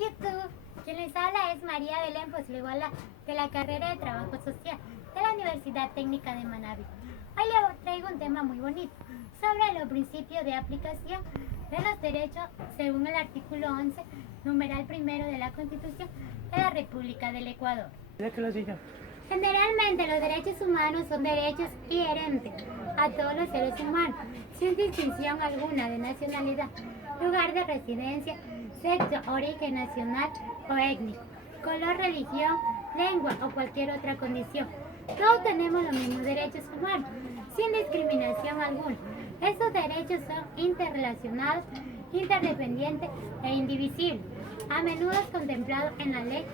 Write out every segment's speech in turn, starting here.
YouTube, quien les habla es María Belén Posliguala, de la carrera de Trabajo Social de la Universidad Técnica de Manabí. Hoy les traigo un tema muy bonito sobre los principios de aplicación de los derechos según el artículo 11, numeral primero de la Constitución de la República del Ecuador. Generalmente los derechos humanos son derechos inherentes a todos los seres humanos, sin distinción alguna de nacionalidad, lugar de residencia, sexo, origen nacional o étnico, color, religión, lengua o cualquier otra condición. Todos tenemos los mismos derechos humanos, sin discriminación alguna. Estos derechos son interrelacionados, interdependientes e indivisibles, a menudo contemplados en la ley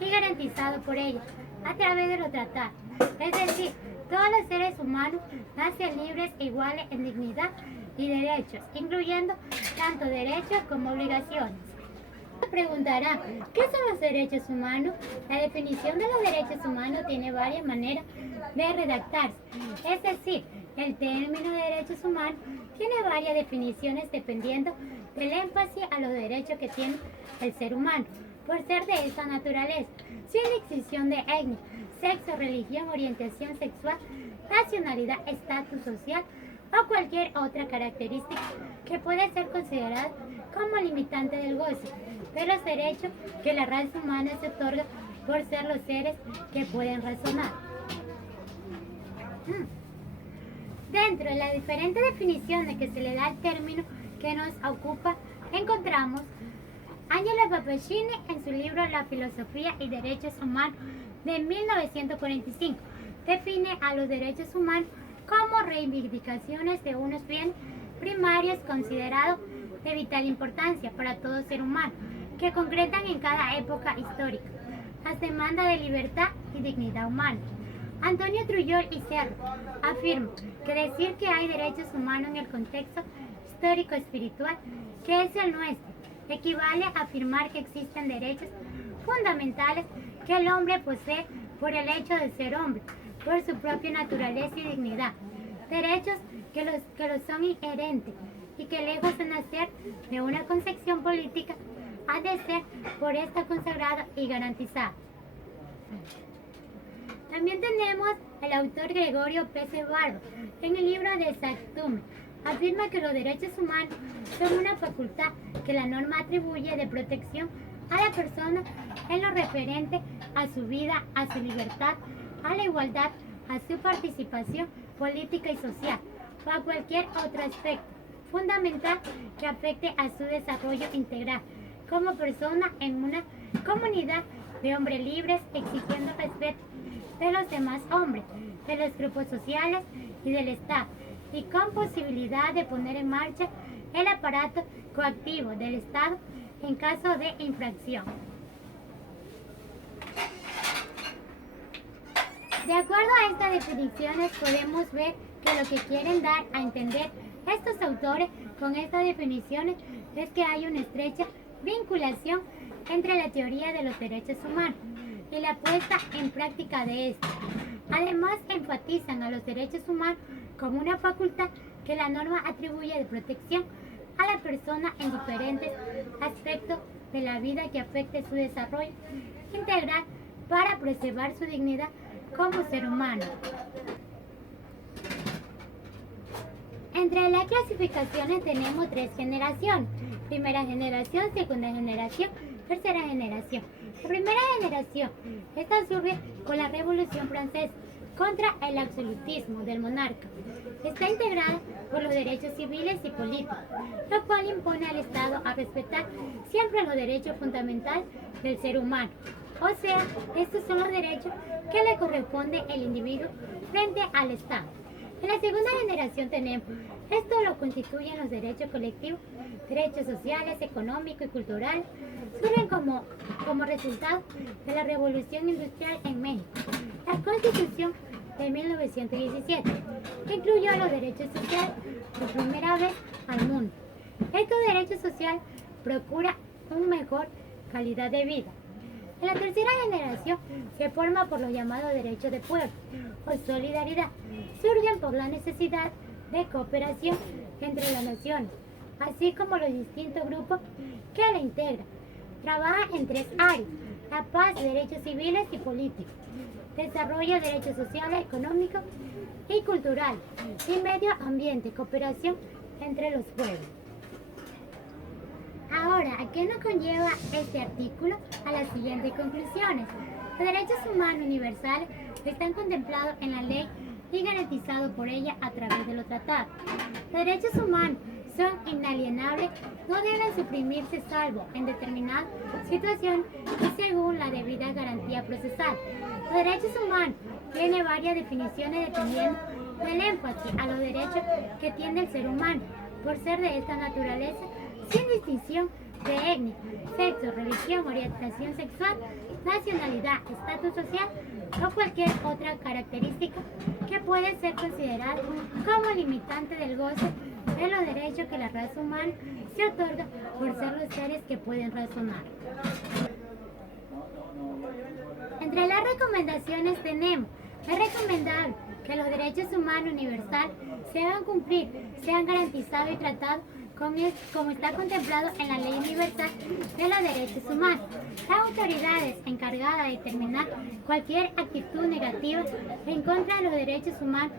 y garantizados por ella a través de los tratados. Es decir, todos los seres humanos nacen libres e iguales en dignidad y derechos, incluyendo tanto derechos como obligaciones. Se preguntarán, ¿qué son los derechos humanos? La definición de los derechos humanos tiene varias maneras de redactarse. Es decir, el término de derechos humanos tiene varias definiciones dependiendo del énfasis a los derechos que tiene el ser humano, por ser de esa naturaleza, sin distinción de etnia, sexo, religión, orientación sexual, nacionalidad, estatus social o cualquier otra característica que puede ser considerada como limitante del goce de los derechos que la raza humana se otorga por ser los seres que pueden razonar. Dentro de las diferentes definiciones que se le da al término que nos ocupa, encontramos Angelo Pappaccini en su libro La filosofía y derechos humanos de 1945. Define a los derechos humanos como reivindicaciones de unos bienes primarios considerados de vital importancia para todo ser humano, que concretan en cada época histórica las demandas de libertad y dignidad humana. Antonio Trujillo y Cerro afirma que decir que hay derechos humanos en el contexto histórico-espiritual que es el nuestro equivale a afirmar que existen derechos fundamentales que el hombre posee por el hecho de ser hombre, por su propia naturaleza y dignidad. Derechos que los son inherentes y que lejos de nacer de una concepción política, ha de ser por esta consagrada y garantizada. También tenemos el autor Gregorio P.C. Barba, en el libro de Sactume, afirma que los derechos humanos son una facultad que la norma atribuye de protección a la persona en lo referente a su vida, a su libertad, a la igualdad, a su participación política y social, o a cualquier otro aspecto fundamental que afecte a su desarrollo integral como persona en una comunidad de hombres libres, exigiendo respeto de los demás hombres, de los grupos sociales y del Estado, y con posibilidad de poner en marcha el aparato coactivo del Estado en caso de infracción. De acuerdo a estas definiciones, podemos ver que lo que quieren dar a entender estos autores con estas definiciones es que hay una estrecha vinculación entre la teoría de los derechos humanos y la puesta en práctica de estos. Además, enfatizan a los derechos humanos como una facultad que la norma atribuye de protección a la persona en diferentes aspectos de la vida que afecte su desarrollo integral para preservar su dignidad como ser humano. Entre las clasificaciones tenemos tres generaciones: primera generación, segunda generación, tercera generación. La primera generación, esta surge con la Revolución Francesa contra el absolutismo del monarca. Está integrada por los derechos civiles y políticos, lo cual impone al Estado a respetar siempre los derechos fundamentales del ser humano. O sea, estos son los derechos que le corresponde el individuo frente al Estado. En la segunda generación tenemos, esto lo constituyen los derechos colectivos, derechos sociales, económicos y culturales, surgen como resultado de la Revolución Industrial en México. La Constitución de 1917 incluyó los derechos sociales por primera vez al mundo. Estos derechos sociales procuran una mejor calidad de vida. En la tercera generación se forma por los llamados derechos de pueblo o solidaridad. Surgen por la necesidad de cooperación entre las naciones, así como los distintos grupos que la integran, Trabaja en 3 áreas: la paz, derechos civiles y políticos, desarrollo, derechos sociales, económicos y culturales, y medio ambiente, cooperación entre los pueblos. Ahora, ¿a qué nos conlleva este artículo? A las siguientes conclusiones. Los derechos humanos universales están contemplados en la ley y garantizados por ella a través de los tratados. Los derechos humanos son inalienables, no deben suprimirse salvo en determinadas situaciones y según la debida garantía procesal. Los derechos humanos tienen varias definiciones dependiendo del énfasis a los derechos que tiene el ser humano, por ser de esta naturaleza, sin distinción de etnia, sexo, religión, orientación sexual, nacionalidad, estatus social o cualquier otra característica que puede ser considerada como limitante del goce de los derechos que la raza humana se otorga por ser los seres que pueden razonar. Entre las recomendaciones tenemos: es recomendable que los derechos humanos universales se hagan cumplir, sean garantizados y tratados como está contemplado en la Ley Universal de los Derechos Humanos. Las autoridades encargadas de determinar cualquier actitud negativa en contra de los derechos humanos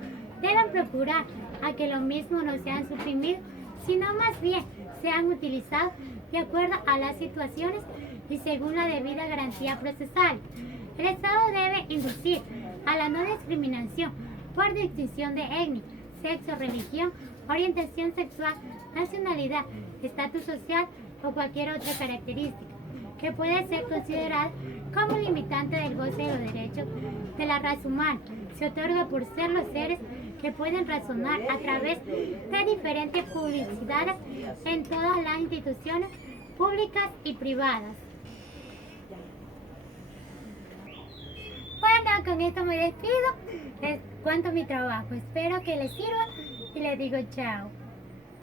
deben procurar a que los mismos no sean suprimidos, sino más bien sean utilizados de acuerdo a las situaciones y según la debida garantía procesal. El Estado debe inducir a la no discriminación por distinción de etnia, sexo, religión, orientación sexual, nacionalidad, estatus social o cualquier otra característica que pueda ser considerada como limitante del goce de los derechos de la raza humana. Se otorga por ser los seres que pueden razonar a través de diferentes publicidades en todas las instituciones públicas y privadas. Bueno, con esto me despido, les cuento mi trabajo, espero que les sirva y les digo chao.